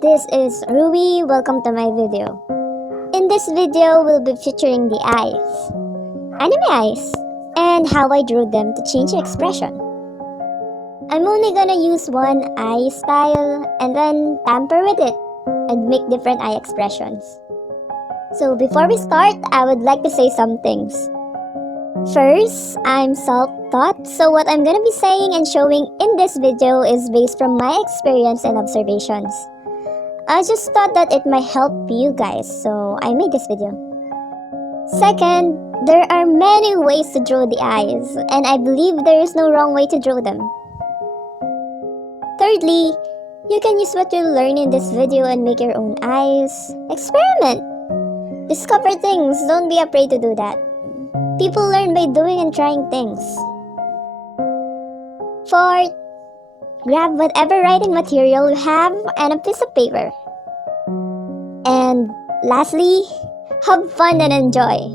this is Ruby. Welcome to my video. In this video, we'll be featuring the eyes, anime eyes, and how I drew them to change the expression. I'm only gonna use one eye style and then tamper with it and make different eye expressions. So before we start, I would like to say some things. First, I'm self-taught, so what I'm gonna be saying and showing in this video is based from my experience and observations. I just thought that it might help you guys, so I made this video. Second, there are many ways to draw the eyes, and I believe there is no wrong way to draw them. Thirdly, you can use what you learn in this video and make your own eyes. Experiment! Discover things, don't be afraid to do that. People learn by doing and trying things. Fourth, grab whatever writing material you have and a piece of paper. And lastly, have fun and enjoy.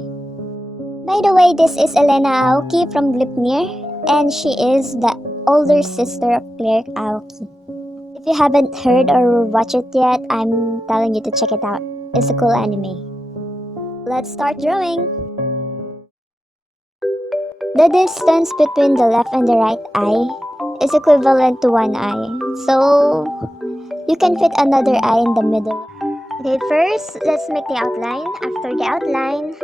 By the way, this is Elena Aoki from Glipnir, and she is the older sister of Claire Aoki. If you haven't heard or watched it yet, I'm telling you to check it out. It's a cool anime. Let's start drawing. The distance between the left and the right eye is equivalent to one eye, so you can fit another eye in the middle. Okay, first, let's make the outline. After the outline,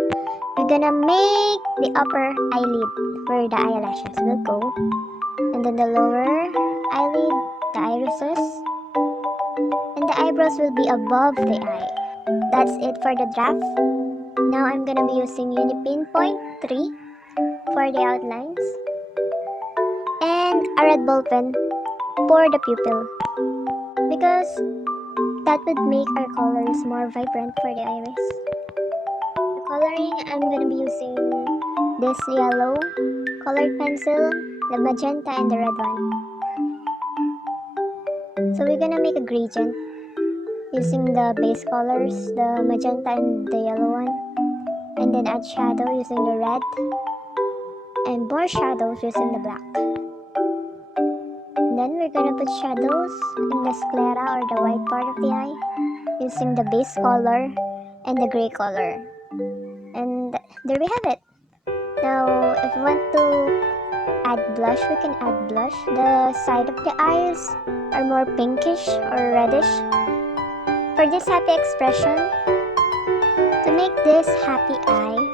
we're gonna make the upper eyelid where the eyelashes will go, and then the lower eyelid, the irises, and the eyebrows will be above the eye. That's it for the draft. Now I'm gonna be using Unipin point 3 for the outlines and a red ball pen for the pupil, because that would make our colors more vibrant for the iris. The coloring, I'm gonna be using this yellow colored pencil, the magenta, and the red one. So we're gonna make a gradient using the base colors, the magenta and the yellow one, and then add shadow using the red and more shadows using the black. Then we're gonna put shadows in the sclera or the white part of the eye using the base color and the gray color. And there we have it. Now if we want to add blush, we can add blush. The side of the eyes are more pinkish or reddish. For this happy expression, to make this happy eyes,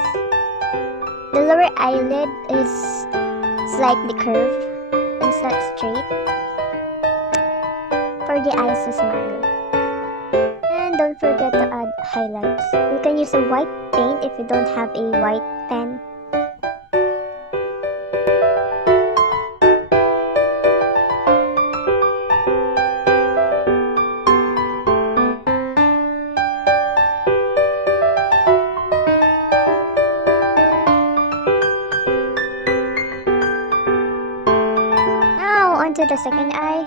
the lower eyelid is slightly curved and not straight for the eyes to smile. And don't forget to add highlights. You can use a white paint if you don't have a white pen. To the second eye,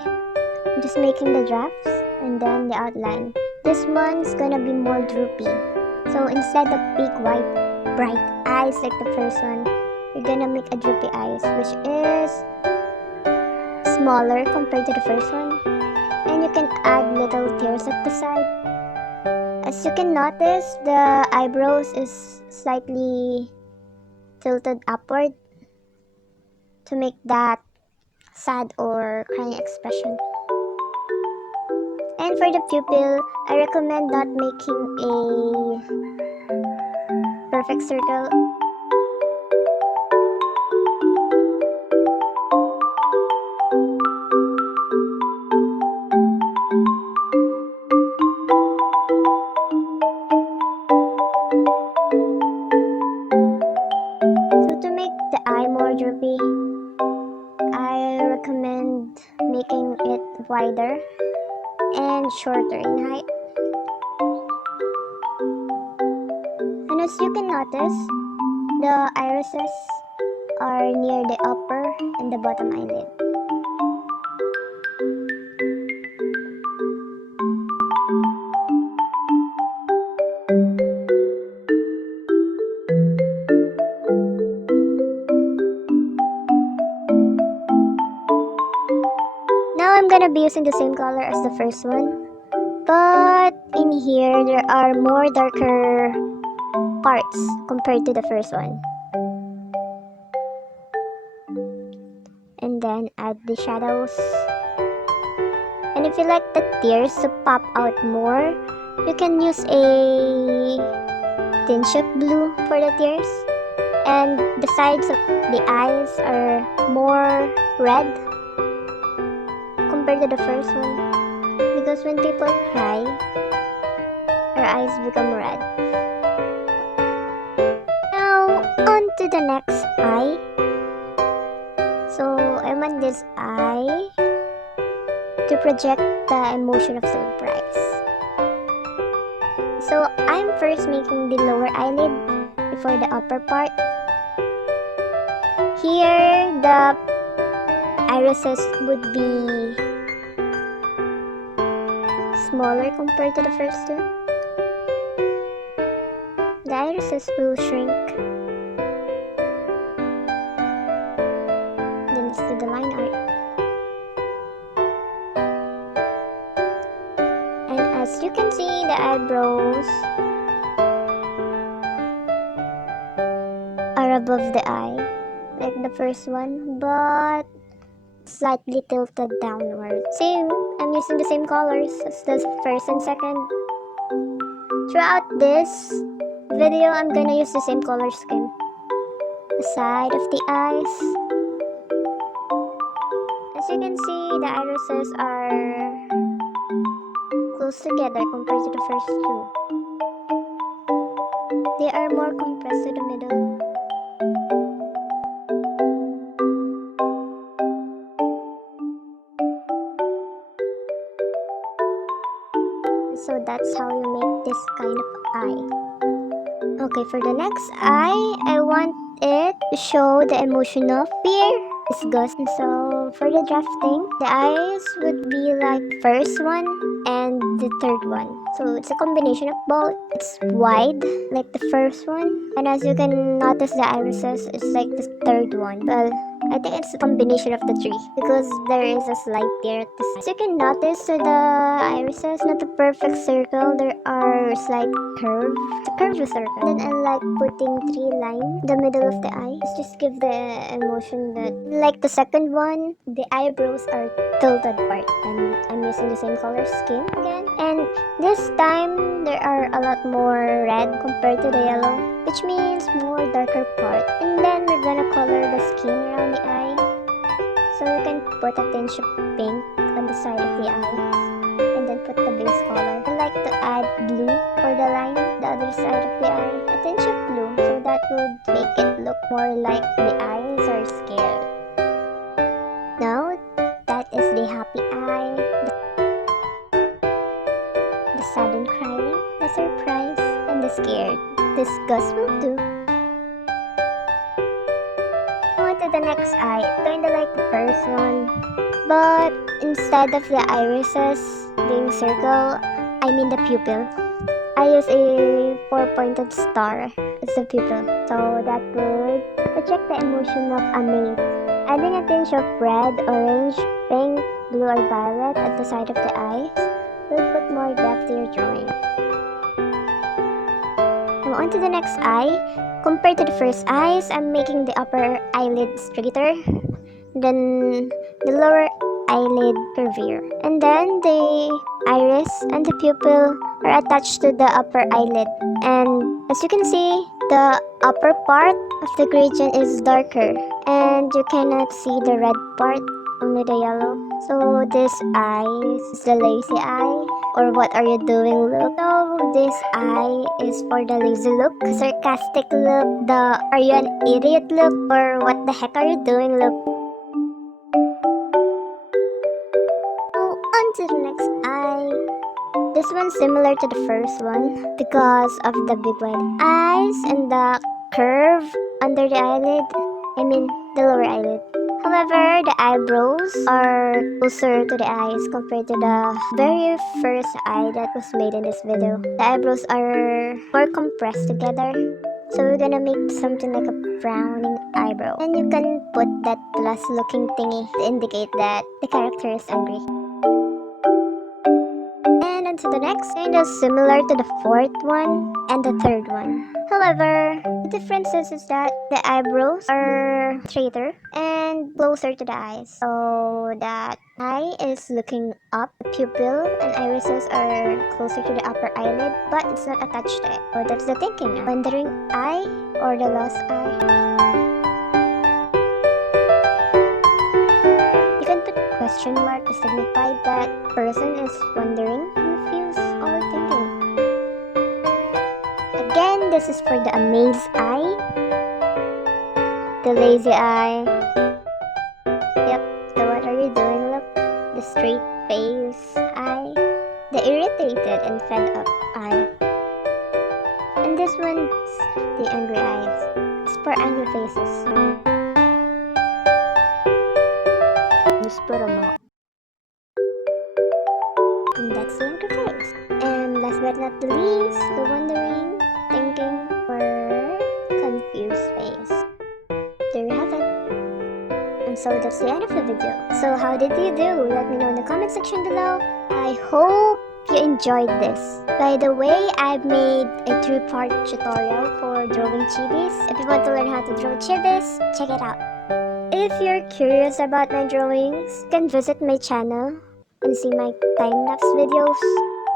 I'm just making the drafts and then the outline. This one's gonna be more droopy, so instead of big white bright eyes like the first one, we're gonna make a droopy eyes, which is smaller compared to the first one, and you can add little tears at the side. As you can notice, the eyebrows is slightly tilted upward to make that sad or crying expression. And for the pupil, I recommend not making a perfect circle. So to make the eye more droopy, I recommend making it wider and shorter in height. And as you can notice, the irises are near the upper and the bottom eyelid. Now I'm gonna be using the same color as the first one, but in here there are more darker parts compared to the first one. And then add the shadows. And if you like the tears to pop out more, you can use a tinge of blue for the tears. And the sides of the eyes are more red compared to the first one. Because when people cry, our eyes become red. Now, on to the next eye. So, I want this eye to project the emotion of surprise. So, I'm first making the lower eyelid before the upper part. Here, the irises would be smaller compared to the first two. The irises will shrink. Then let's do the line art. And as you can see, the eyebrows are above the eye, like the first one, but slightly tilted downward. See, I'm using the same colors as the first and second. Throughout this video, I'm gonna use the same color scheme. The side of the eyes. As you can see, the irises are close together compared to the first two. They are more compressed to the middle. So that's how you make this kind of eye. Okay, for the next eye, I want it to show the emotion of fear, disgust. And so for the drafting, the eyes would be like first one and the third one. So it's a combination of both. It's wide like the first one, and as you can notice, the irises is like the third one. Well, I think it's a combination of the three because there is a slight tear at the side. So you can notice the irises, not a perfect circle. There are slight curve. It's a curved circle. Then I like putting 3 lines in the middle of the eyes. Just give the emotion that, like the second one, the eyebrows are tilted apart, and I'm using the same color scheme again. And this time there are a lot more red compared to the yellow, which means more darker part. And then we're gonna color the skin around the eye. So you can put a tinge of pink on the side of the eyes and then put the base color. I like to add blue for the line, the other side of the eye. A tinge of blue, so that would make it look more like the eyes are scared. Now, that is the happy eye, the sudden crying, the surprise, and the scared. Disgust will do. On to the next eye. It's kinda like the first one, but instead of the irises being circle, I mean the pupil. I use a 4-pointed star as the pupil, so that would project the emotion of amaze. Adding a tinge of red, orange, pink, blue, or violet at the side of the eyes will put more depth to your drawing. Now on to the next eye. Compared to the first eyes, I'm making the upper eyelid straighter, then the lower eyelid curvier. And then the iris and the pupil are attached to the upper eyelid. And as you can see, the upper part of the gradient is darker, and you cannot see the red part, only the yellow. So this eye is the lazy eye, or what are you doing look. So this eye is for the lazy look, sarcastic look, the are you an idiot look, or what the heck are you doing look. So on to the next eye. This one's similar to the first one because of the big wide eyes and the curve under the eyelid. I mean the lower eyelid. However, the eyebrows are closer to the eyes compared to the very first eye that was made in this video. The eyebrows are more compressed together. So we're gonna make something like a frowning eyebrow. And you can put that plus looking thingy to indicate that the character is angry. And on to the next, kinda similar to the fourth one and the third one. However, the difference is that the eyebrows are straighter and closer to the eyes. So that eye is looking up, the pupil and irises are closer to the upper eyelid, but it's not attached to it. So that's the thinking. Wandering eye or the lost eye. You can put question mark to signify that person is wondering, confused, or thinking. Again, this is for the amazed eye, the lazy eye. Yep, the what are you doing look, the straight face eye, the irritated and fed up eye. And this one's the angry eyes. It's for angry faces. Just put them up. And that's the angry face. And last but not the least, the wondering, thinking, or confused face. There you have it. And so that's the end of the video. So how did you do? Let me know in the comment section below. I hope you enjoyed this. By the way, I've made a 3-part tutorial for drawing chibis. If you want to learn how to draw chibis, check it out. If you're curious about my drawings, you can visit my channel and see my time-lapse videos.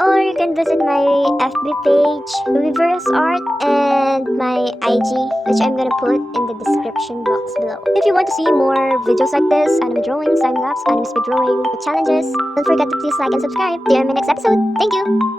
Or you can visit my FB page, Ruivers Art, and my IG, which I'm gonna put in the description box below. If you want to see more videos like this, anime drawings, time-lapse, anime speed drawing, challenges, don't forget to please like and subscribe. See you in my next episode. Thank you!